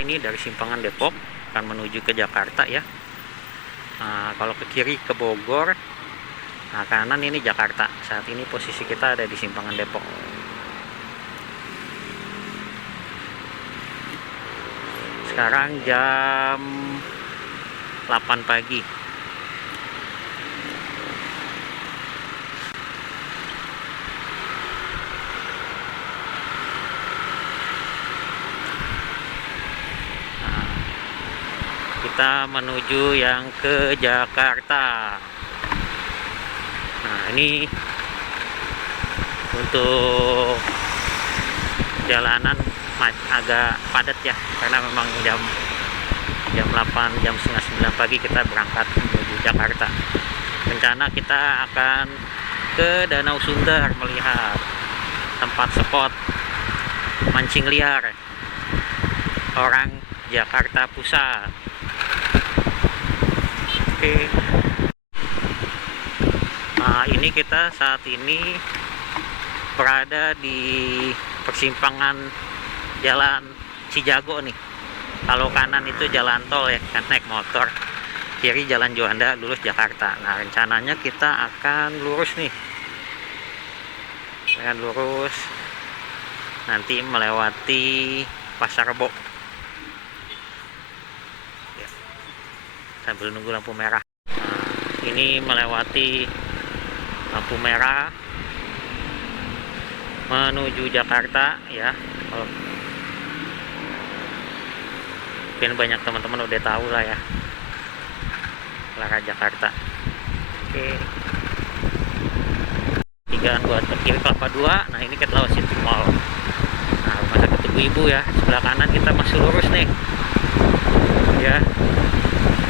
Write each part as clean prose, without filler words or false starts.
ini dari Simpangan Depok akan menuju ke Jakarta ya. Nah, kalau ke kiri ke Bogor, nah kanan ini Jakarta. Saat ini posisi kita ada di Simpangan Depok. Sekarang jam 8 pagi. Kita menuju yang ke Jakarta. Nah, ini untuk jalanan agak padat ya, karena memang jam 8, jam setengah 9 pagi kita berangkat menuju Jakarta. Rencana kita akan ke Danau Sunter melihat tempat spot mancing liar orang Jakarta Pusat. Oke. Nah, ini kita saat ini berada di persimpangan Jalan Cijago nih. Kalau kanan itu jalan tol ya, kan naik motor. Kiri Jalan Juanda lurus Jakarta. Nah, rencananya kita akan lurus nih. Akan lurus nanti melewati Pasar Rebo. Sambil nunggu lampu merah. Nah, ini melewati lampu merah menuju Jakarta ya. Mungkin banyak teman-teman udah tahu lah ya, Lara Jakarta. Oke, tigaan buat ke kiri Kelapa 2. Nah, ini kita lewat City Mall. Nah, rumah sakit ibu-ibu ya, sebelah kanan kita masih lurus nih ya.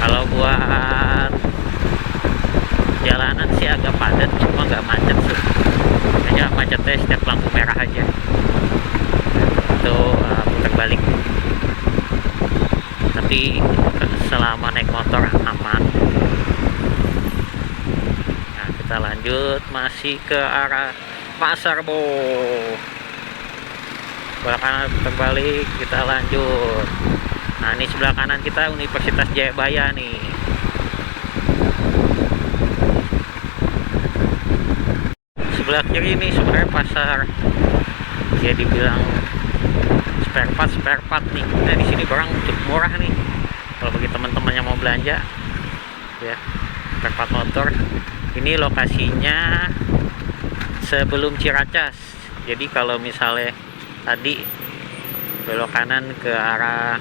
Kalau buat jalanan sih agak padat, cuma nggak macet sih. Hanya macetnya setiap lampu merah aja. Itu putar balik. Tapi selama naik motor aman. Nah, kita lanjut masih ke arah Pasar Rebo. Sebelah kanan putar balik, kita lanjut. Nah, ini sebelah kanan kita Universitas Jayabaya nih. Sebelah kiri ini sebenarnya pasar, ya dibilang spare part nih. Nah, di sini barang cukup murah nih. Kalau bagi teman-teman yang mau belanja, ya spare part motor. Ini lokasinya sebelum Ciracas. Jadi kalau misalnya tadi belok kanan ke arah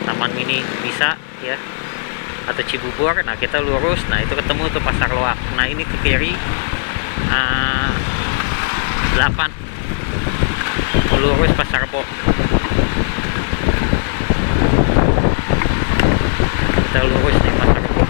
Taman Mini bisa ya, atau Cibubur. Nah, kita lurus, nah itu ketemu tuh Pasar Loak. Nah, ini ke kiri 8 lurus Pasar Rebo. Kita lurus nih Pasar Rebo.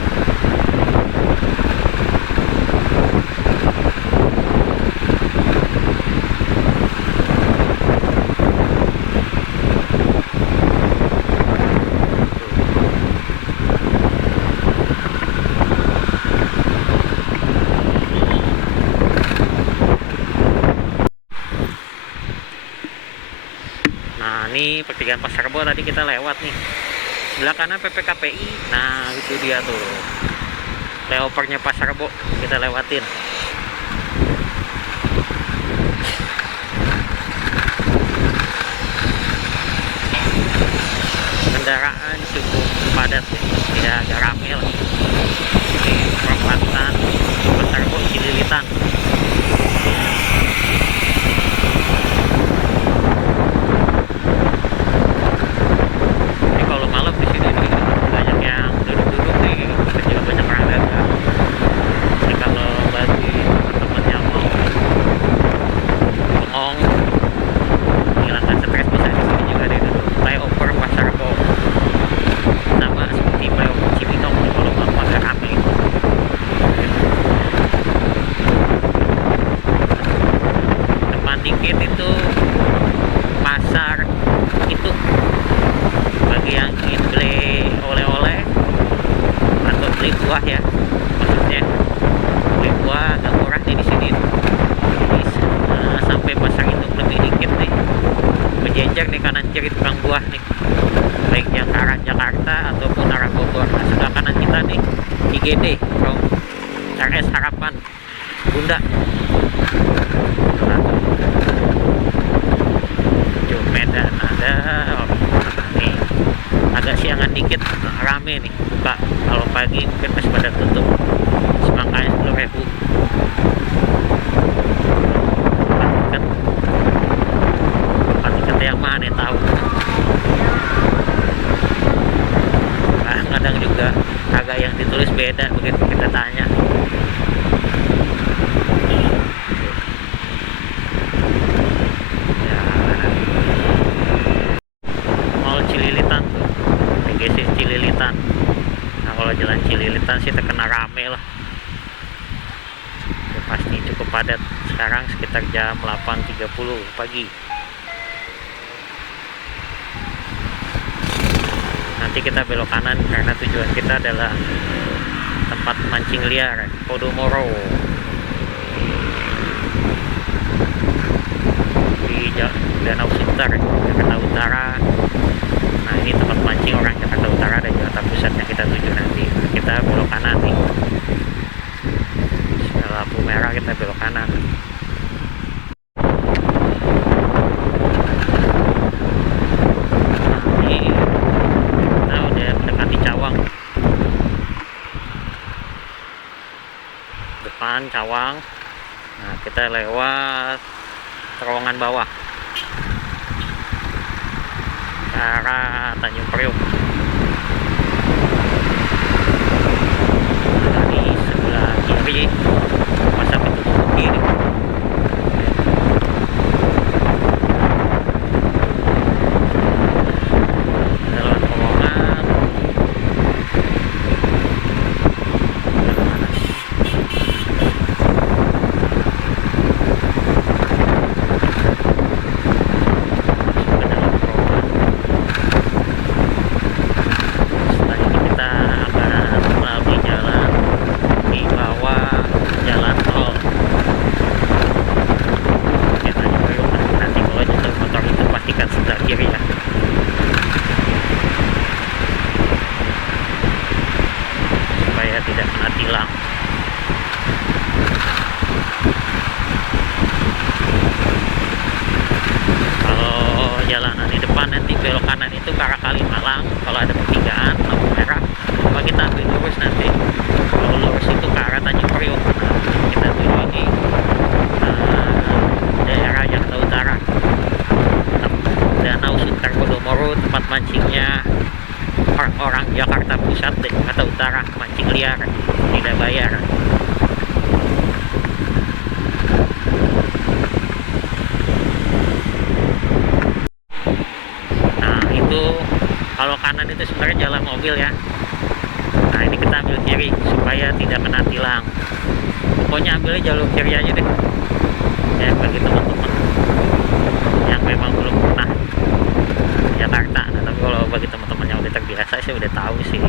Nah, ini pertigaan Pasar Rebo tadi kita lewat nih. Sebelah kanan PPKPI. Nah, itu dia tuh. Flyovernya Pasar Rebo kita lewatin. Kendaraan cukup padat ya, agak rame lah. Ini perempatan Pasar Rebo Cililitan. Bagi melintir nih kanan kiri tukang buah nih, baik yang ke arah Jakarta ataupun arah Bogor. Nah, sebelah kanan kita nih IGD RS Harapan Bunda. Tuh Medan ada. Nih agak siangan dikit, rame nih buka. Kalau pagi mungkin masih pada tutup. Semangkanya 10.000. Tiket yang mana tahu. Nah, kadang juga harga yang ditulis beda begitu kita tanya. Ya, Mall Cililitan tuh, TGC Cililitan. Nah, kalau jalan Cililitan sih terkena rame lah. Ya, pasti cukup padat. Sekarang sekitar jam 8.30 pagi. Nanti kita belok kanan karena tujuan kita adalah tempat mancing liar Podomoro di Danau Sunter, Jakarta Utara. Nah, ini tempat mancing orang Jakarta Utara dan Jakarta Pusat yang kita tuju nanti. Kita belok kanan nih, setelah lampu merah kita belok kanan. Depan Cawang. Nah, kita lewat terowongan bawah ke arah Tanjung Priok. Nah, di sebelah kiri masa pintu kiri. Tidak kena tilang. Kalau jalanan di depan nanti belok kanan itu ke arah Kalimalang. Kalau ada pertigaan lampu merah, coba kita ambil lurus nanti. Kalau lurus itu ke arah Tanjung Priok. Kita tuju ini daerah Jakarta Utara, Danau Sunter Podomoro, tempat mancingnya orang Jakarta Pusat dan Jakarta Utara, mancing liar tidak bayar. Nah, itu kalau kanan itu sebenarnya jalan mobil ya. Nah, ini kita ambil kiri supaya tidak kena tilang. Pokoknya ambilnya jalur kiri aja deh ya, bagi teman-teman yang memang belum pernah Jakarta. Nah, tapi kalau bagi teman-teman yang udah terbiasa sih udah tahu sih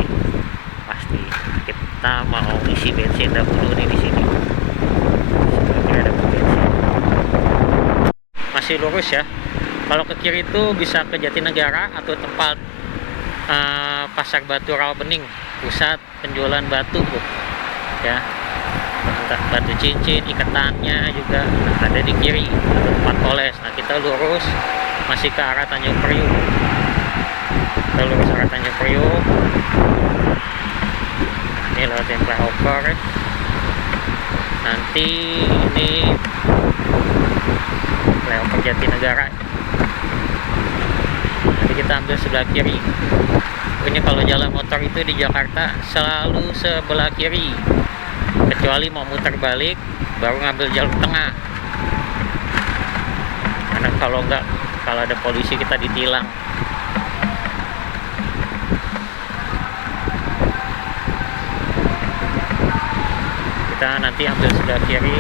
pasti. Kita mau isi bensin dahulu nih di sini. Ada bensin. Masih lurus ya. Kalau ke kiri itu bisa ke Jatinegara atau tempat Pasar Batu Rawabening, pusat penjualan batu ya. Batu cincin, ikatannya juga ada di kiri atau tempat poles. Nah, kita lurus masih ke arah Tanjung Priok. Kita lurus arah Tanjung Priok. Nah, ini lewat yang flyover. Nanti ini flyover Jatinegara. Nanti kita ambil sebelah kiri. Ini kalau jalan motor itu di Jakarta selalu sebelah kiri, kecuali mau muter balik baru ngambil jalur tengah. Karena kalau enggak, kalau ada polisi kita ditilang. Kita nanti ambil sebelah kiri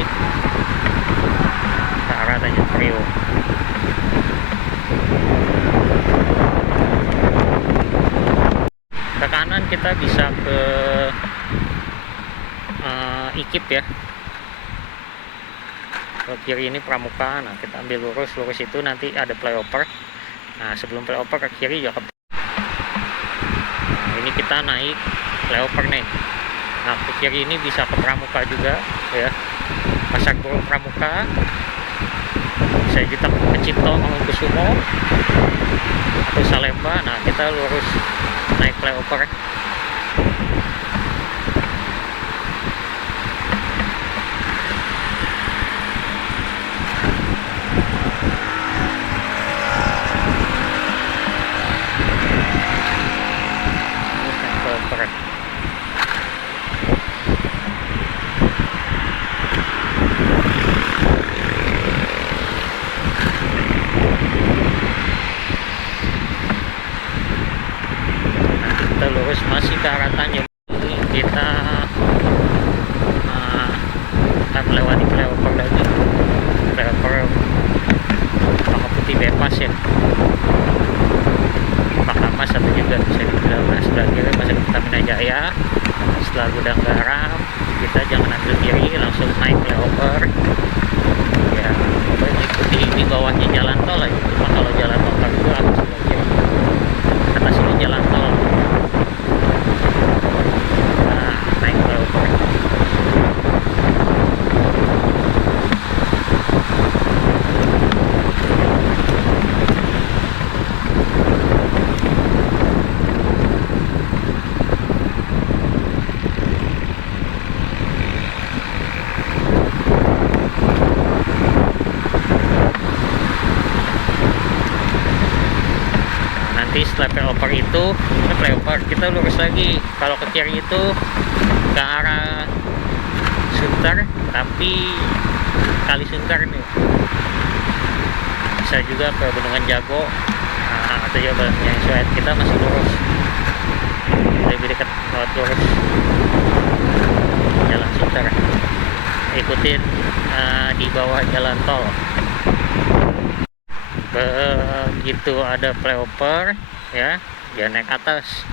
ke arah Tanjung Priok. Ke kanan kita bisa ke Ikip ya. Ke kiri ini Pramuka. Nah, kita ambil lurus itu nanti ada flyover. Nah, sebelum flyover ke kiri ya. Nah, ini kita naik flyover nih. Nah, ke kiri ini bisa ke Pramuka juga ya, Pasar Burung Pramuka, bisa kita ke Cipto, Mangunkusumo atau Salemba. Nah, kita lurus naik flyover. Kita lurus masih ke arah Tanjung. Kita akan melewati flyover lagi, flyover Pangkal Putih Bypass ya, Pakamas atau juga bisa dibilang. Nah, sebelah kiri masih ke Pertamina Jaya. Setelah Gudang Garam, kita jangan ambil kiri, langsung naik flyover ya. Ikuti ini bawahnya jalan tol aja. Cuma kalau jalan tol itu harus sebelah kiri, atas ini jalan tol. Nah, naik flyover. Nanti setelah flyover itu, flyover kita lurus lagi. Kalau ke kiri itu ke arah Sunter, tapi Kali Sunter nih. Bisa juga ke Bendungan Jago, atau juga yang Suet. Kita masih lurus, lebih dekat lewat lurus Jalan Sunter. Ikutin di bawah jalan tol. Begitu ada flyover ya, jangan naik atas,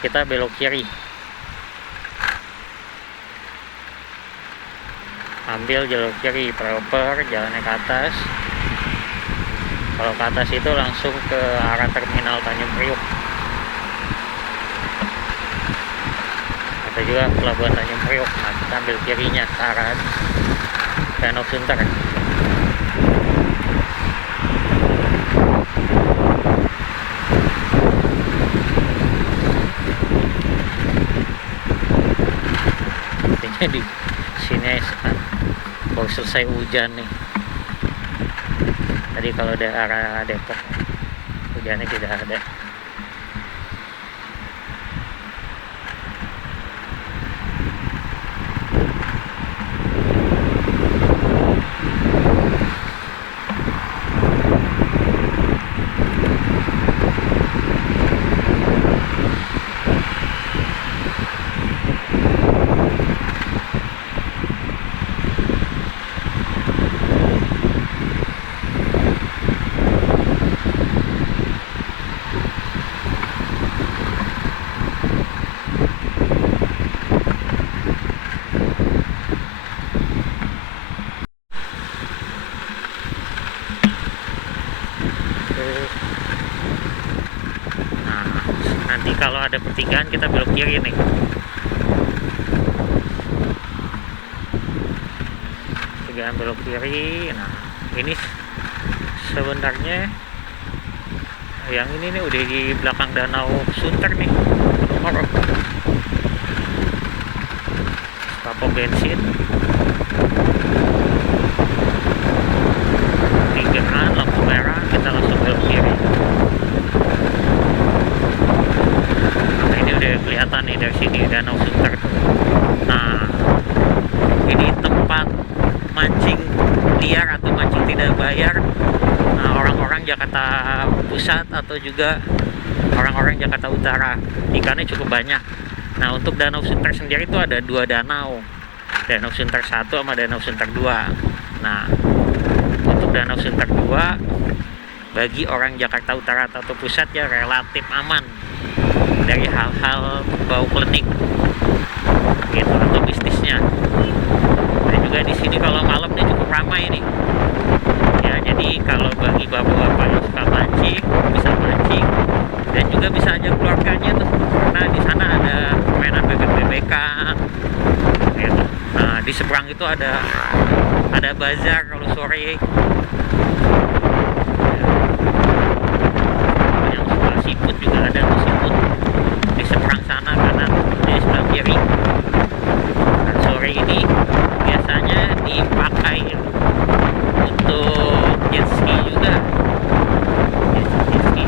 kita belok kiri, ambil jalur kiri flyover, jangan naik atas. Kalau ke atas itu langsung ke arah terminal Tanjung Priok atau juga pelabuhan Tanjung Priok. Nah, kita ambil kirinya ke arah Danau Sunter. Di sini baru selesai hujan nih. Tadi kalau dari arah Depok hujannya tidak ada. Nanti kalau ada pertigaan kita belok kiri nih. Pertigaan belok kiri. Nah, ini sebenarnya yang ini nih udah di belakang Danau Sunter nih. Nomor stop bensin. Tigaan lampu merah, kita langsung belok kiri. Nah, ini udah kelihatan nih dari sini Danau Sunter. Nah, ini tempat mancing liar atau mancing tidak bayar. Nah, orang-orang Jakarta Pusat atau juga orang-orang Jakarta Utara. Ikannya cukup banyak. Nah, untuk Danau Sunter sendiri itu ada dua danau, Danau Sunter 1 sama Danau Sunter 2. Nah, untuk Danau Sunter 2 bagi orang Jakarta Utara atau Pusat ya relatif aman dari hal-hal bau klinik gitu atau bisnisnya. Dan juga di sini kalau malam nih cukup ramai nih ya, jadi kalau bagi bapak-bapak yang suka mancing bisa mancing, dan juga bisa ajak keluarganya tuh, karena di sana ada permainan bebek-bebekan gitu. Nah, di seberang itu ada bazar kalau sore. Yang suka siput juga ada tuh, siput di seberang sana kanan, di sebelah kiri. Dan sore ini biasanya dipakai untuk jet ski juga. Jet ski.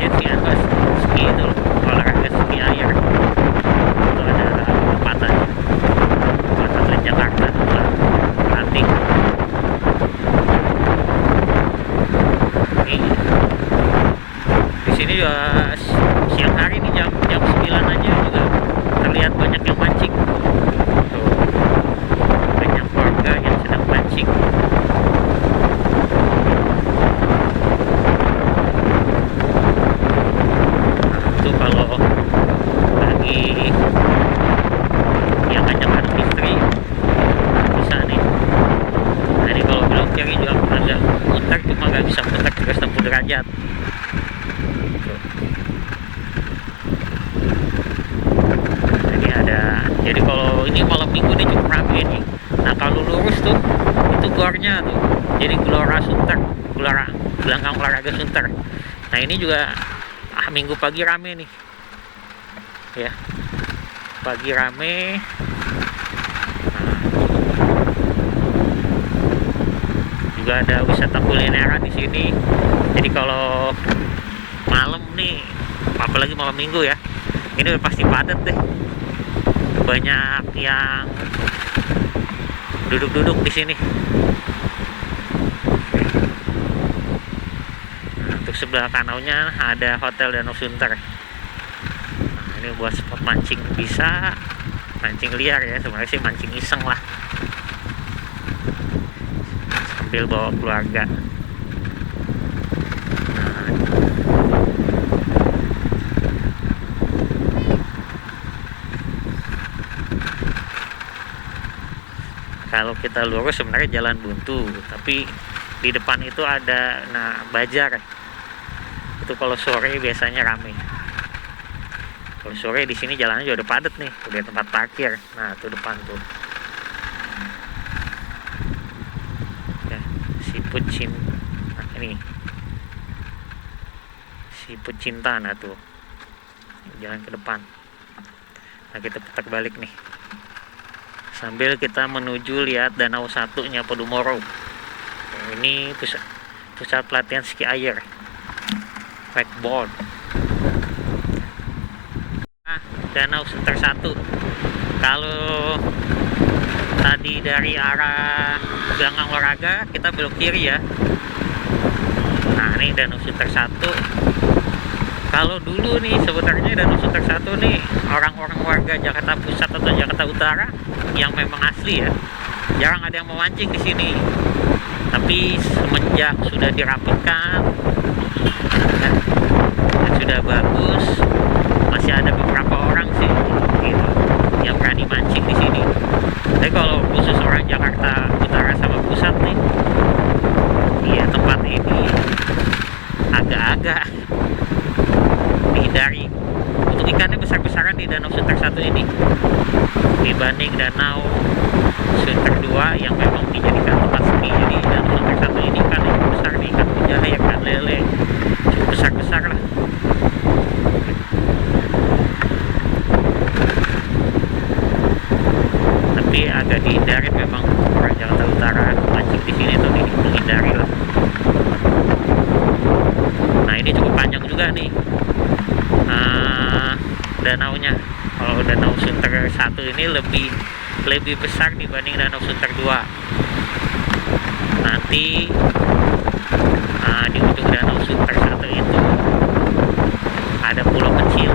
Jet ski apa? Ski itu loh, olahraga ski air. Itu ada lompatannya. Lompatan dari Jakarta, Lantik. Ini di sini juga siang hari nih jam 9 aja juga terlihat banyak yang mancing. Tuh, banyak warga yang sedang mancing. Nah, itu kalau lagi yang ngajak anak istri bisa nih. Nah, ini kalau belum kiri juga agak muter, cuma nggak bisa muter 360 derajat. Tuh. Jadi kalau ini malam minggu ini cukup ramai nih. Nah, kalau lurus tuh itu gornya tuh, jadi Gelora Sunter, gelanggang olahraga Sunter. Nah, ini juga minggu pagi rame nih ya, pagi rame. Nah, juga ada wisata kulineran di sini. Jadi kalau malam nih, apalagi malam minggu ya, ini udah pasti padat deh. Banyak yang duduk-duduk di sini. Nah, untuk sebelah kanannya ada Hotel Danau Sunter. Nah, ini buat spot mancing, bisa mancing liar ya, sebenarnya sih mancing iseng lah, sambil bawa keluarga. Nah, kalau kita lurus sebenarnya jalan buntu, tapi di depan itu ada bazar. Itu kalau sore biasanya ramai. Kalau sore di sini jalannya juga udah padat nih, udah tempat parkir. Nah, itu depan tuh. Ya, siput cinta. Nah, ini siput cinta, nah tuh jalan ke depan. Nah, kita putar balik nih sambil kita menuju lihat danau satunya Podomoro. Ini pusat pelatihan ski air, wakeboard. Nah, Danau Sunter 1. Kalau tadi dari arah gelanggang olahraga kita belok kiri ya. Nah, ini Danau Sunter 1. Kalau dulu nih sebenarnya Danau Sunter 1 nih orang-orang warga Jakarta Pusat atau Jakarta Utara yang memang asli ya, jarang ada yang memancing di sini. Tapi semenjak sudah dirapikan dan sudah bagus, masih ada beberapa orang sih gitu yang berani mancing di sini. Tapi kalau khusus orang Jakarta Utara sama Pusat nih, ya tempat ini agak-agak dihindari. Untuk ikannya besar-besaran di Danau Sunter 1 ini dibanding Danau Sunter 2 yang memang dijadikan tempat ski. Jadi Danau Sunter 1 ini ikannya cukup besar nih, ikan mujair, ikan lele, cukup besar-besar lah. Tapi agak dihindari, memang orang Jakarta Utara mancing di sini tuh dihindari lah. Nah, ini cukup panjang juga nih danaunya. Kalau Danau Sunter 1 ini lebih besar dibanding Danau Sunter 2. Nanti di ujung Danau Sunter 1 itu ada pulau kecil.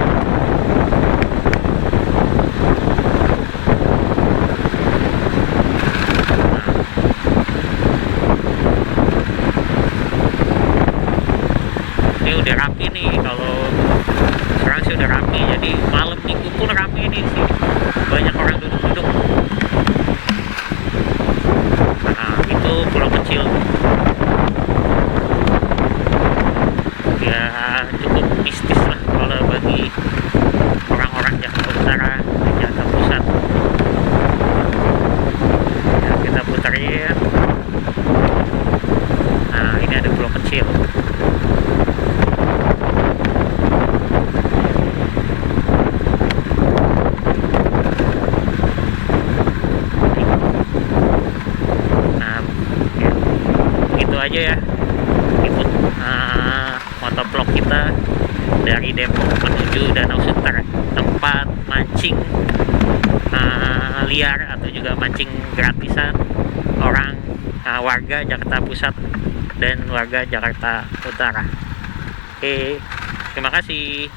Ini udah rapi nih, kalau sekarang sih udah rapi. Jadi malam minggu pun rapi nih sih, banyak orang duduk-duduk. Nah, itu kecil ya, cukup mistis lah kalau bagi orang-orang Jakarta Utara dan Jakarta Pusat. Ya, kita puterin. Nah, ini ada pulau kecil. Nah, ya, gitu aja ya. Itu motovlog kita dari Depok menuju Danau Sunter, tempat mancing liar atau juga mancing gratisan orang warga Jakarta Pusat dan warga Jakarta Utara. Oke, terima kasih.